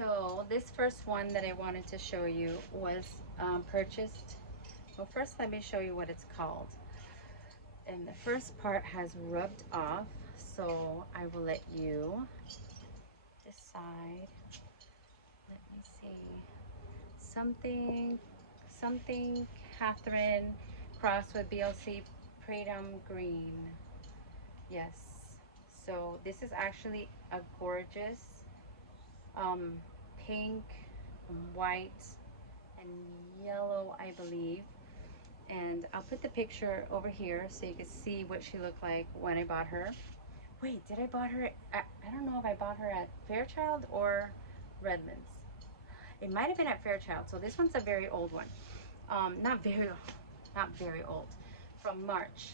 So this first one that I wanted to show you was purchased. Well, first let me show you what it's called. And the first part has rubbed off, so I will let you decide. Let me see. Something Catherine crossed with BLC Kratom Green. Yes. So this is actually a gorgeous pink, white, and yellow, I believe. And I'll put the picture over here so you can see what she looked like when I bought her. Wait, did I bought her I don't know if I bought her at Fairchild or Redlands. It might have been at Fairchild. So this one's a very old one. Not very old. From March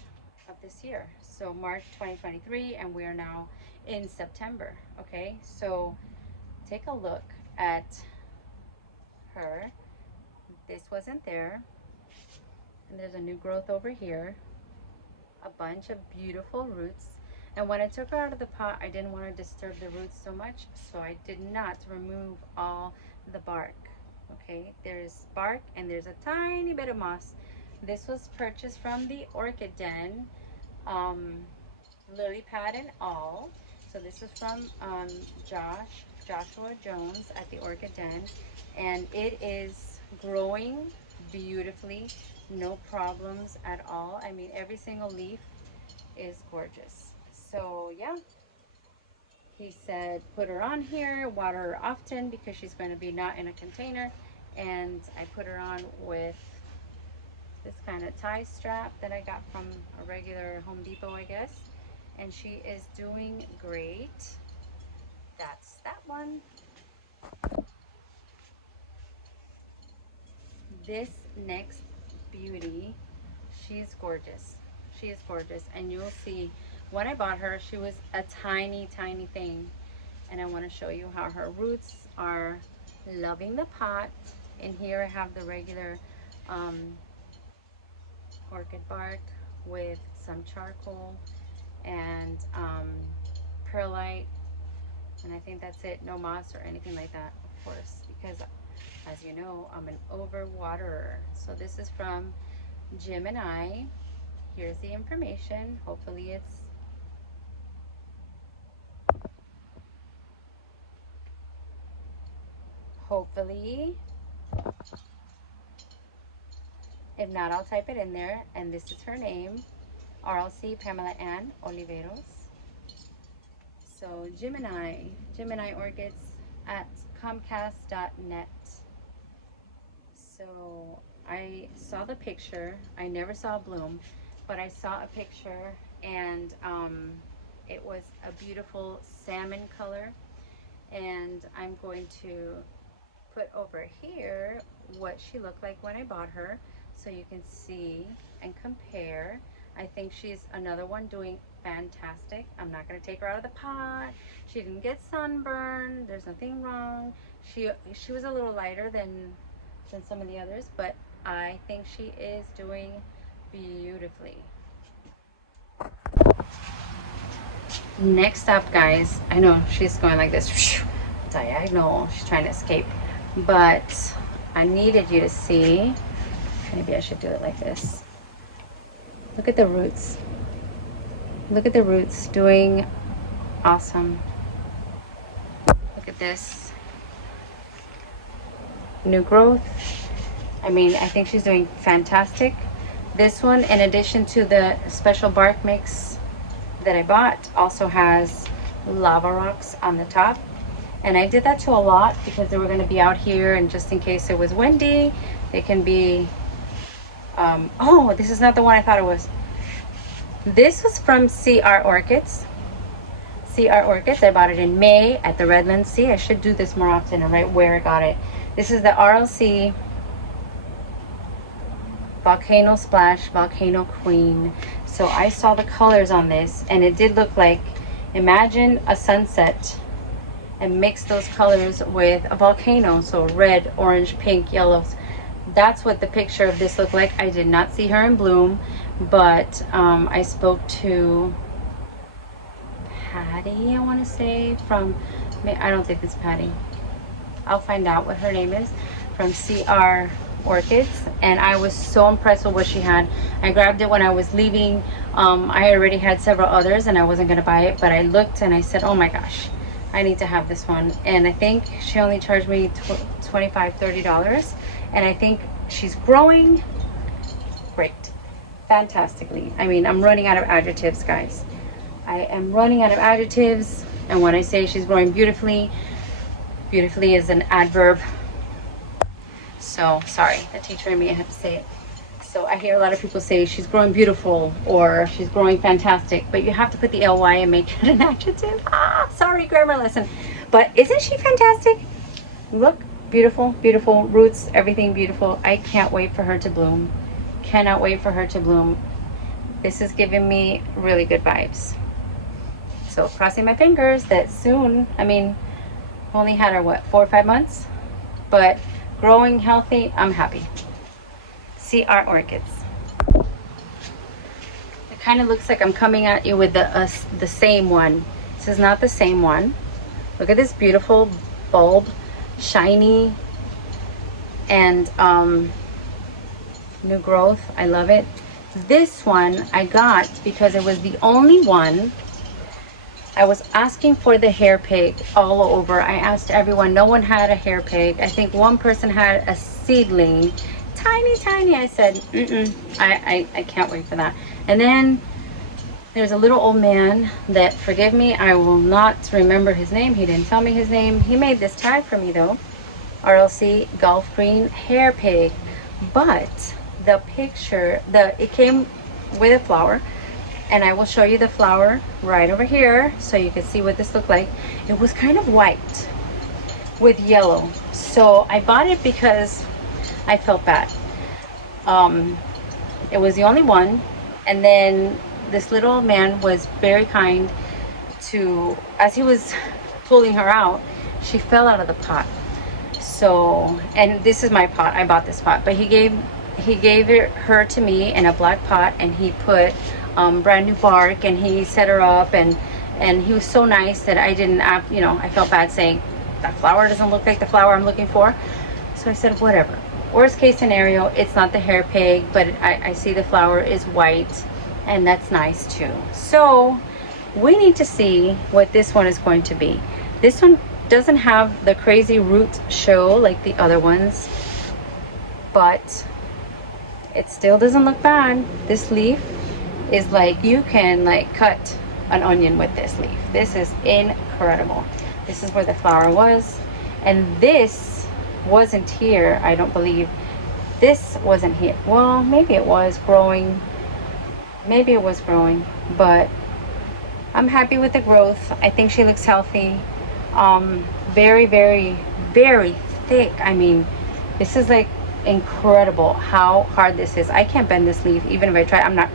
of this year. So March 2023, and we are now in September. Okay, so take a look at her. This wasn't there. And there's a new growth over here. A bunch of beautiful roots. And when I took her out of the pot, I didn't want to disturb the roots so much, so I did not remove all the bark. Okay, there's bark and there's a tiny bit of moss. This was purchased from the Orchid Den, lily pad and all. So this is from Joshua Jones at the Orchid Den, and it is growing beautifully, no problems at all. I mean, every single leaf is gorgeous. So yeah, he said put her on here, water her often because she's going to be not in a container. And I put her on with this kind of tie strap that I got from a regular Home Depot, I guess. And she is doing great. That's that one. This next beauty, she's gorgeous. She is gorgeous, and you'll see when I bought her, she was a tiny thing. And I want to show you how her roots are loving the pot. In here I have the regular orchid bark with some charcoal and perlite, and I think that's it. No moss or anything like that, of course, because as you know, I'm an overwaterer. So this is from Jim and I. Here's the information. Hopefully, if not, I'll type it in there. And this is her name, RLC Pamela Ann Oliveros. So Gemini Orchids at Comcast.net. So I saw the picture. I never saw a bloom, but I saw a picture, and it was a beautiful salmon color. And I'm going to put over here what she looked like when I bought her, so you can see and compare. I think she's another one doing fantastic. I'm not going to take her out of the pot. She didn't get sunburned. There's nothing wrong. She was a little lighter than some of the others, but I think she is doing beautifully. Next up, guys, I know she's going like this diagonal. She's trying to escape, but I needed you to see. Maybe I should do it like this. Look at the roots. Look at the roots doing awesome. Look at this. New growth. I mean, I think she's doing fantastic. This one, in addition to the special bark mix that I bought, also has lava rocks on the top. And I did that to a lot because they were going to be out here, and just in case it was windy, they can be oh, this is not the one I thought it was. This was from CR Orchids. CR Orchids. I bought it in May at the Redlands. See, I should do this more often and write where I got it. This is the RLC Volcano Splash Volcano Queen. So I saw the colors on this, and it did look like, imagine a sunset and mix those colors with a volcano. So red, orange, pink, yellows. That's what the picture of this looked like. I did not see her in bloom, but I spoke to Patty, I want to say, from, I don't think it's Patty. I'll find out what her name is, from CR Orchids, and I was so impressed with what she had. I grabbed it when I was leaving. I already had several others and I wasn't gonna buy it, but I looked and I said, oh my gosh, I need to have this one. And I think she only charged me $25–30, and I think she's growing great, fantastically. I mean, I'm running out of adjectives, guys. I am running out of adjectives, and when I say she's growing beautifully, beautifully is an adverb. So sorry, the teacher in me, I have to say it. So I hear a lot of people say she's growing beautiful or she's growing fantastic, but you have to put the ly and make it an adjective. Sorry, grammar lesson. But isn't she fantastic? Look, beautiful, beautiful roots, everything beautiful. I can't wait for her to bloom. Cannot wait for her to bloom. This is giving me really good vibes. So crossing my fingers that soon, I mean, only had her what, 4 or 5 months, but growing healthy, I'm happy. CR Orchids. It kind of looks like I'm coming at you with the same one. This is not the same one. Look at this beautiful bulb, shiny, and new growth. I love it. This one I got because it was the only one. I was asking for the hair pig all over. I asked everyone. No one had a hair pig. I think one person had a seedling, tiny. I said, I can't wait for that. And then there's a little old man that, forgive me, I will not remember his name. He didn't tell me his name. He made this tag for me though. RLC Gulf Green Hair Pig. But the picture, it came with a flower. And I will show you the flower right over here so you can see what this looked like. It was kind of white with yellow. So I bought it because I felt bad. It was the only one. And then this little man was very kind to, as he was pulling her out, she fell out of the pot. So, and this is my pot, I bought this pot, but he gave her to me in a black pot, and he put brand new bark, and he set her up, and he was so nice that I didn't have, you know, I felt bad saying that flower doesn't look like the flower I'm looking for. So I said, whatever. Worst case scenario, it's not the hair pig, but I see the flower is white, and that's nice too. So we need to see what this one is going to be. This one doesn't have the crazy root show like the other ones, but it still doesn't look bad. This leaf is like, you can like cut an onion with this leaf. This is incredible. This is where the flower was, and this wasn't here, I don't believe. This wasn't here. Well, maybe it was growing, but I'm happy with the growth. I think she looks healthy. Very thick. I mean, this is like incredible how hard this is. I can't bend this leaf even if I try. I'm not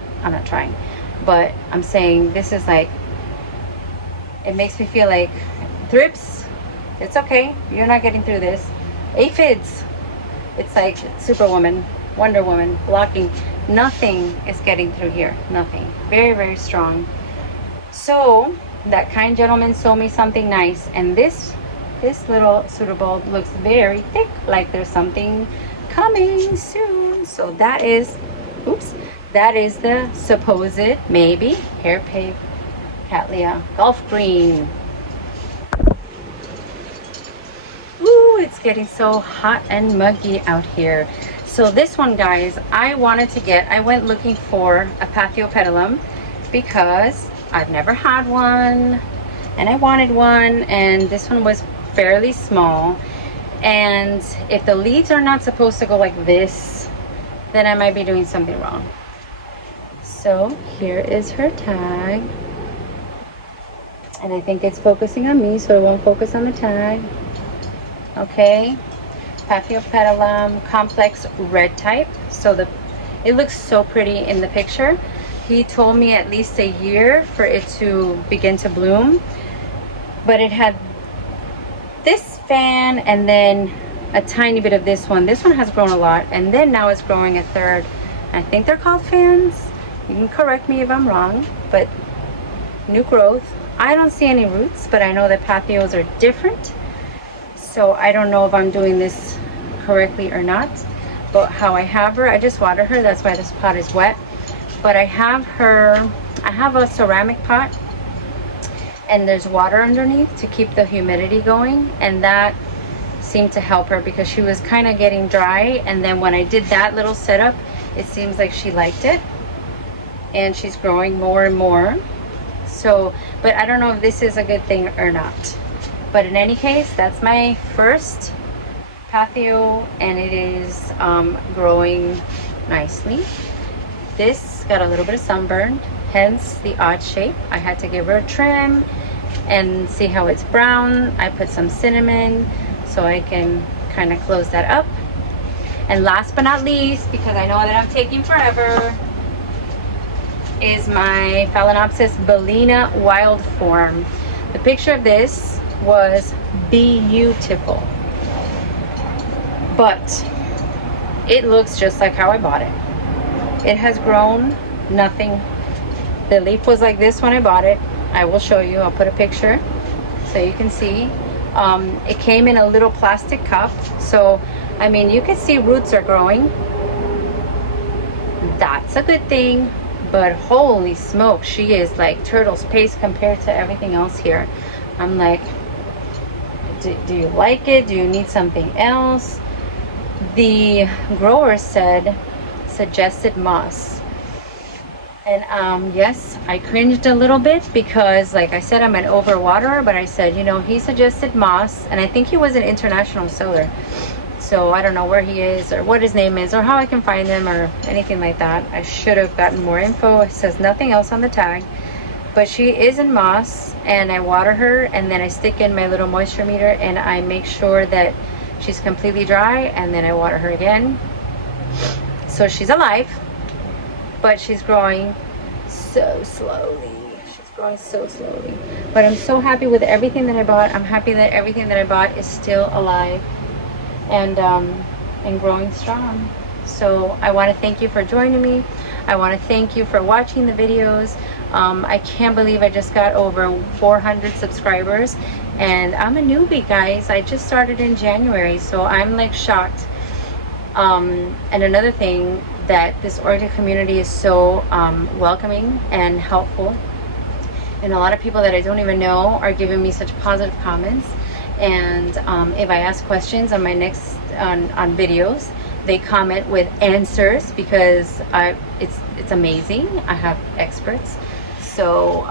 trying, but I'm saying this is like, it makes me feel like thrips, it's okay, you're not getting through this. Aphids, it's like Superwoman, Wonder Woman, blocking. Nothing is getting through here. Nothing. Very strong. So that kind gentleman sold me something nice, and this little pseudobulb looks very thick, like there's something coming soon. So that is, that is the supposed maybe hair pig Cattleya Gulf Green. Ooh, it's getting so hot and muggy out here. So this one, guys, I went looking for a Paphiopedilum because I've never had one and I wanted one, and this one was fairly small. And if the leaves are not supposed to go like this, then I might be doing something wrong. So here is her tag. And I think it's focusing on me, so it won't focus on the tag. Okay. Paphiopedilum complex red type. So it looks so pretty in the picture. He told me at least a year for it to begin to bloom. But it had this fan and then a tiny bit of this one. This one has grown a lot, and then now it's growing a third. I think they're called fans. You can correct me if I'm wrong, but new growth. I don't see any roots, but I know that Paphios are different. So I don't know if I'm doing this correctly or not, but how I have her, I just water her, that's why this pot is wet. But I have her, I have a ceramic pot and there's water underneath to keep the humidity going, and that seemed to help her because she was kind of getting dry. And then when I did that little setup, it seems like she liked it and she's growing more and more. So, but I don't know if this is a good thing or not. But in any case, that's my first patio and it is growing nicely. This got a little bit of sunburn, hence the odd shape. I had to give her a trim and see how it's brown. I put some cinnamon so I can kind of close that up. And last but not least, because I know that I'm taking forever, is my Phalaenopsis Bellina wild form. The picture of this was beautiful, but it looks just like how I bought it. It has grown nothing. The leaf was like this when I bought it. I will show you, I'll put a picture so you can see. It came in a little plastic cup, so I mean you can see roots are growing. That's a good thing, but holy smoke, she is like turtle's pace compared to everything else here. I'm like, do you like it? Do you need something else? The grower said suggested moss, and yes, I cringed a little bit because like I said, I'm an overwaterer, but I said, you know, he suggested moss, and I think he was an international seller, so I don't know where he is or what his name is or how I can find him or anything like that. I should have gotten more info. It says nothing else on the tag, but she is in moss, and I water her and then I stick in my little moisture meter and I make sure that she's completely dry, and then I water her again. So she's alive, but she's growing so slowly. She's growing so slowly. But I'm so happy with everything that I bought. I'm happy that everything that I bought is still alive and growing strong. So I want to thank you for joining me. I want to thank you for watching the videos. I can't believe I just got over 400 subscribers, and I'm a newbie, guys. I just started in January, so I'm like shocked. And another thing, that this orchid community is so welcoming and helpful, and a lot of people that I don't even know are giving me such positive comments. And if I ask questions on my next on videos, they comment with answers because it's amazing. I have experts. So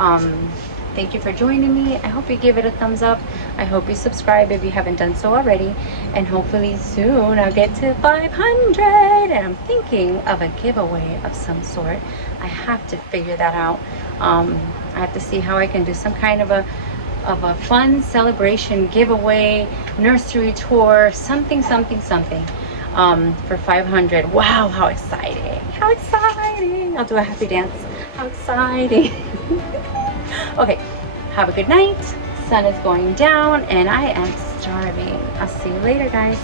thank you for joining me. I hope you give it a thumbs up. I hope you subscribe if you haven't done so already. And hopefully soon I'll get to 500. And I'm thinking of a giveaway of some sort. I have to figure that out. I have to see how I can do some kind of a fun celebration giveaway, nursery tour, something for 500. Wow, how exciting. How exciting. I'll do a happy dance. How exciting. Okay, have a good night. Sun is going down and I am starving. I'll see you later, guys.